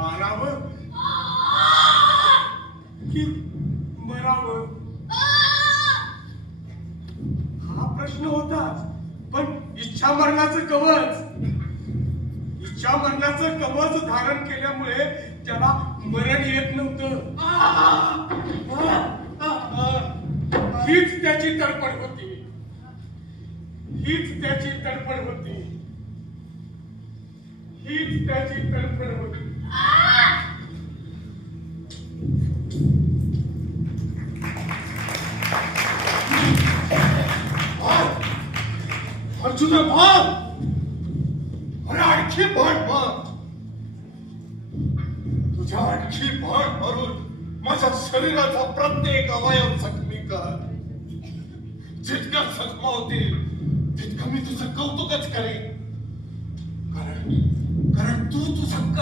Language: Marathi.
मारावं की मरावं हा प्रश्न होताच. पण इच्छा मरणाचं कवच धारण केल्यामुळे त्याला मरण येत नव्हतं. हीच त्याची तडफड होती. हीच त्याची तडफड होती. अर्जुन भाग, अरे आणखी बाण मार. तुझ्या आणखी बाण मारून माझ्या शरीराचा प्रत्येक अवयव जखमी कर. जितक्या जखमा होतील तितकं मी तुझं कौतुकच करेन. कारण तू तुझं